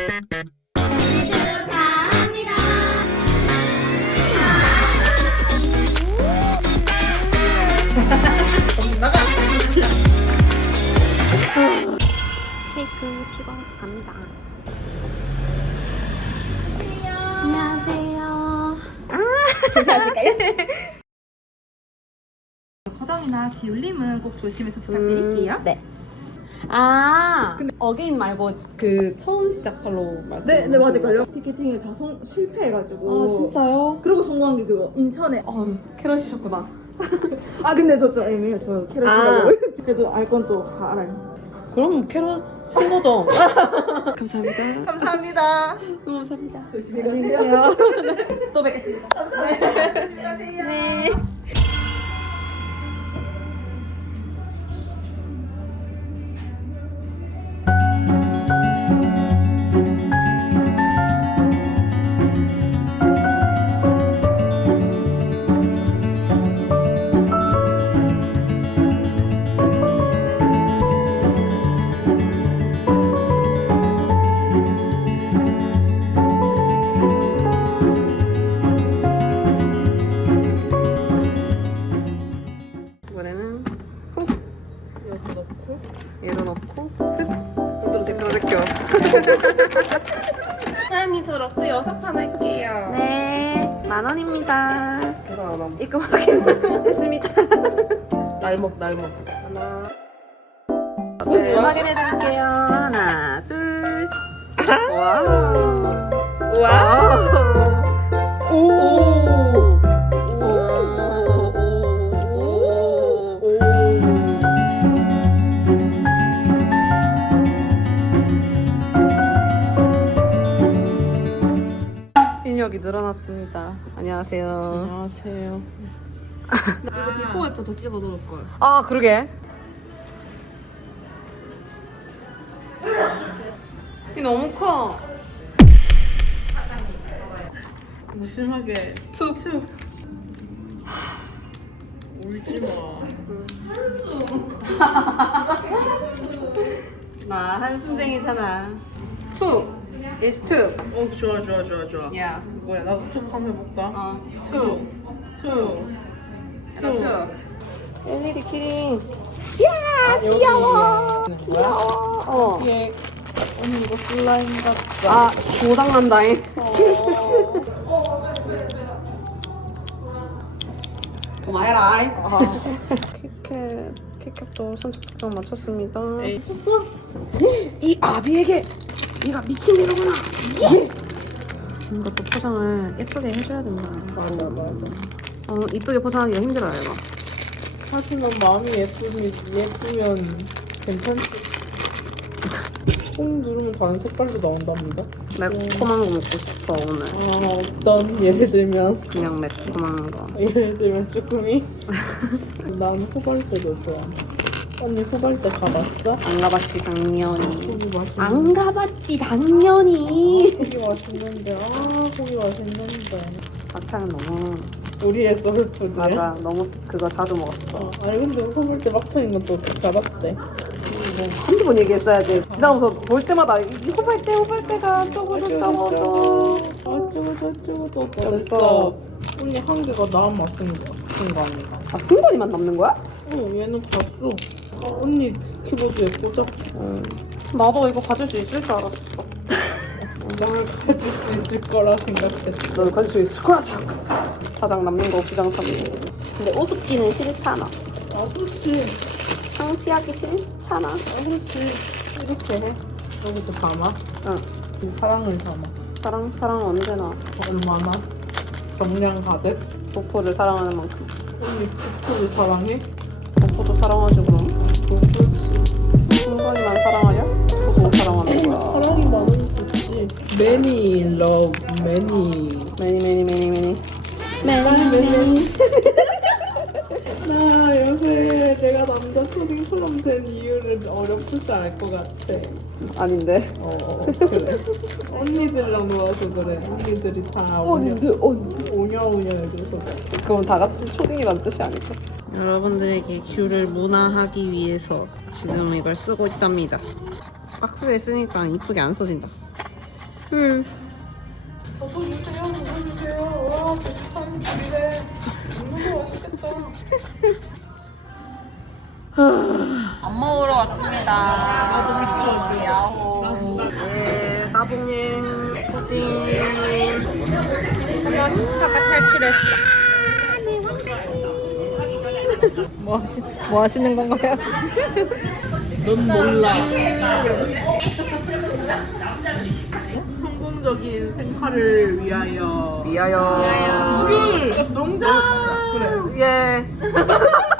축하합니다. 케이크 피고 갑니다. 안녕하세요. 거동이나 기울림은 꼭 조심해서 부탁드릴게요. 네. 아, 어게인 말고 그 처음 시작 팔로 말씀. 네, 네 맞을걸요. 티켓팅에 다 성, 실패해가지고. 아 진짜요? 그리고 성공한 게 그거 인천에. 어, 캐럿이셨구나. 아 근데 저좀 애매해요. 저 아. 캐럿이라고. 그래도 알 건 또 다 알아요. 그럼 캐럿인 거죠. 감사합니다. 감사합니다. 너무 감사합니다. 조심히 가세요. 또 뵙겠습니다. 조심히 가세요. 이번에는 훅 이것도 넣고 얘도 넣고 흑 제가 넣을게요. 사장님 저 럭드 여섯 판 할게요. 네, 만 원입니다. 계산 안 함. 입금 확인했습니다. 날먹 날먹. 하나. 네, 확인해 드릴게요. 하나, 둘. 와우. 와우. 안녕하세요. 안녕하세요. 이거 비포 애프터 찍어 놓을 걸. 아, 그러게. 이 너무 커. 무심하게 툭. 울지 마. 나 한숨쟁이잖아. 투. Is two. 어 좋아 좋아 좋아 좋아. 야. 뭐야 나도 툭 한번 해볼까? 어. 투. 투. 나 투. LED 키링. 아, 귀여워. 귀여워. 어. 얘 언니 이거 슬라임 같다. 아, 고장 난다잉. 고마해라. 키캣, 키캣도 선착 특정 마쳤습니다. 에이 쳤어? 이 아비에게 네가 미친 게로구나. 이것도 포장을 예쁘게 해줘야 된다. 맞아 맞아. 어, 이쁘게 포장하기가 힘들어요, 이거. 하지만 마음이 예쁘면 예쁘면 괜찮지. 콩 누르면 다른 색깔도 나온답니다. 매콤한 거 먹고 싶어, 오늘. 아 어떤 예를 들면 그냥 매콤한 거. 예를 들면 쭈꾸미. 난 후발대도 좋아. 언니 후발대 가봤어? 안 가봤지, 당연히. 고기 맛있는. 안 가봤지, 당연히. 고기 맛있는데 아 고기 맛있는데. 막창은 너무. 우리의 소울푸드. 맞아, 너무 그거 자주 먹었어. 어, 아니 근데 후발대 막창인 것도 잘았대. 한두 번 얘기했어야지. 지나면서 볼 때마다 이 호발대, 호발대가 저거 저거 저거. 어쩌고 저쩌고 저쩌고 됐어. 됐어. 언니 한 개가 남았습니다. 순간이가. 아, 승관이만 남는 거야? 어 얘는 봤어. 아, 언니 키보드에 꽂아. 나도 이거 가질 수 있을 줄 알았어. 뭘 가질 수 있을 거라 생각했어. 너를 가질 수 있을 거라 생각했어. 사장 남는 거 없이 장사는. 근데 우습기는 싫잖아. 아 그렇지. 창피하기 싫잖아. 아 그렇지. 이렇게 해. 여기서 담아. 응. 이 사랑을 담아. 사랑, 사랑 언제나 얼마나 정량 가득. 보포를 사랑하는 만큼. 언니 부풀을 사랑해? 보포도 사랑하지 그럼. 그렇지. 승관이만 사랑하려? 보포 사랑하는 거야. 사랑이 많으면 좋지. Many love, many. 매니 매니 매니 매니. 매니. 나 요새 내가 남자 초딩처럼 된 이유를 어렴풋이 알 것 같아. 아닌데. 어, 그래. 언니들이랑 놀아서 그래. 언니들이 다 오냐, 언니. 오냐 오냐 해줘서 그래. 그럼 다 같이 초딩이란 뜻이 아닐까? 여러분들에게 귤을 문화하기 위해서 지금 이걸 쓰고 있답니다. 박스에 쓰니까 이쁘게 안 써진다. 응. 어서 주세요, 어서 주세요. 와, 배고파는 길이래. 먹는 거 맛있겠다. 밥 먹으러 왔습니다. 야호. 예, 나봉님, 후진. 한명 힙합가 탈출했어. 뭐, 하시, 뭐 하시는 건가요? 넌 몰라. 성공적인 생활을 위하여. 미아요. 농장. 그래. 예.